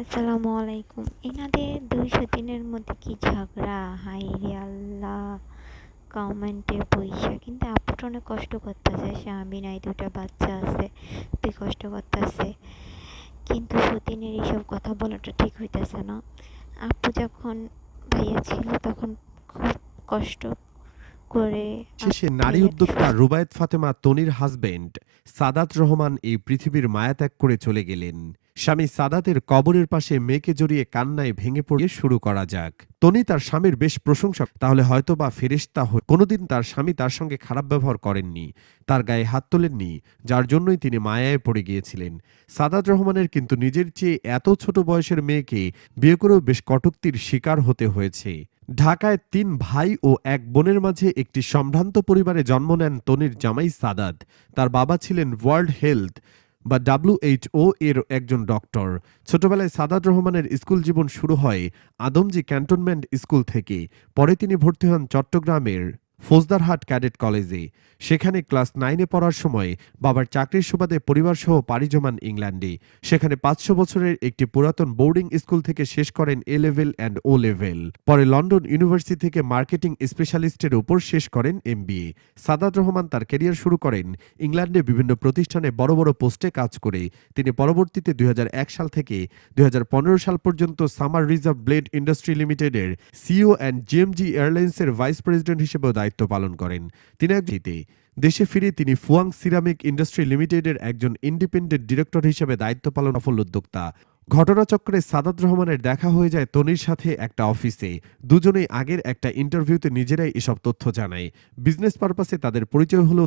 আসসালামু আলাইকুম। এনাদের দুইশো দিনের মধ্যে কি ঝগড়া? হাই রে আল্লাহ। কমেন্টে পয়সা কিন্তু আপুটা অনেক কষ্ট করতেছে স্বামী নাই দুটা বাচ্চা আছে তুই কষ্ট করতেছে। কিন্তু সতীনের এইসব কথা বলাটা ঠিক হইতেছে না। আপু যখন ভাইয়া ছিল তখন খুব কষ্ট করে শেষে নারী উদ্যোক্তা রুবায়েত ফাতেমা তনির হাজবেন্ড সাদাত রহমান এই পৃথিবীর মায়া ত্যাগ করে চলে গেলেন। স্বামী সাদাতের কবরের পাশে মেয়েকে জড়িয়ে কান্নায় ভেঙে পড়ে শুরু করা যাক। তনি তার স্বামীর বেশ প্রশংসা, তাহলে হয়তো বা ফেরেস্তা হয়ে কোনোদিন তার স্বামী তার সঙ্গে খারাপ ব্যবহার করেননি, তার গায়ে হাত তোলেননি, যার জন্যই তিনি মায়ায় পড়ে গিয়েছিলেন। সাদাত রহমানের কিন্তু নিজের চেয়ে এত ছোট বয়সের মেয়েকে বিয়ে করেও বেশ কটুক্তির শিকার হতে হয়েছে। ঢাকায় তিন ভাই ও এক বোনের মাঝে একটি সম্ভ্রান্ত পরিবারে জন্ম নেন তনির জামাই সাদাত। তার বাবা ছিলেন ওয়ার্ল্ড হেলথ বা ডাব্লিউএইচও এর একজন ডক্টর। ছোটবেলায় সাদাত রহমানের স্কুল জীবন শুরু হয় আদমজি ক্যান্টনমেন্ট স্কুল থেকে। পরে তিনি ভর্তি হন চট্টগ্রামের। ফৌজদারহাট ক্যাডেট কলেজে। সেখানে ক্লাস নাইনে পড়ার সময় বাবার চাকরির সুবাদে পরিবারসহ পাড়ি জমান ইংল্যান্ডে। সেখানে পাঁচশো বছরের একটি পুরাতন বোর্ডিং স্কুল থেকে শেষ করেন A level and O level. পরে লন্ডন ইউনিভার্সিটি থেকে মার্কেটিং স্পেশালিস্টের উপর শেষ করেন এমবিএ সাদাত রহমান তার ক্যারিয়ার শুরু করেন ইংল্যান্ডে বিভিন্ন প্রতিষ্ঠানে বড় বড় পোস্টে কাজ করে। তিনি পরবর্তীতে দুই হাজার এক সাল থেকে দুই হাজার পনেরো সাল পর্যন্ত সামার রিজার্ভ ব্লেড ইন্ডাস্ট্রি লিমিটেডের সিও অ্যান্ড জিএমজি এয়ারলাইন্সের ভাইস প্রেসিডেন্ট হিসেবেও দায়িত্ব পালন করেন। তিনি একজিতে দেশে ফিরে তিনি ফুয়াং সিরামিক ইন্ডাস্ট্রি লিমিটেডের একজন ইন্ডিপেন্ডেন্ট ডিরেক্টর হিসেবে দায়িত্ব পালন সফল উদ্যোক্তা। ঘটনাচক্রে সাদাত রহমানের দেখা হয়ে যায় তনির সাথে একটা অফিসে। দুজনেই আগের একটা ইন্টারভিউতে নিজেরাই এসব তথ্য জানায়। বিজনেস পারপাসে তাদের পরিচয় হলো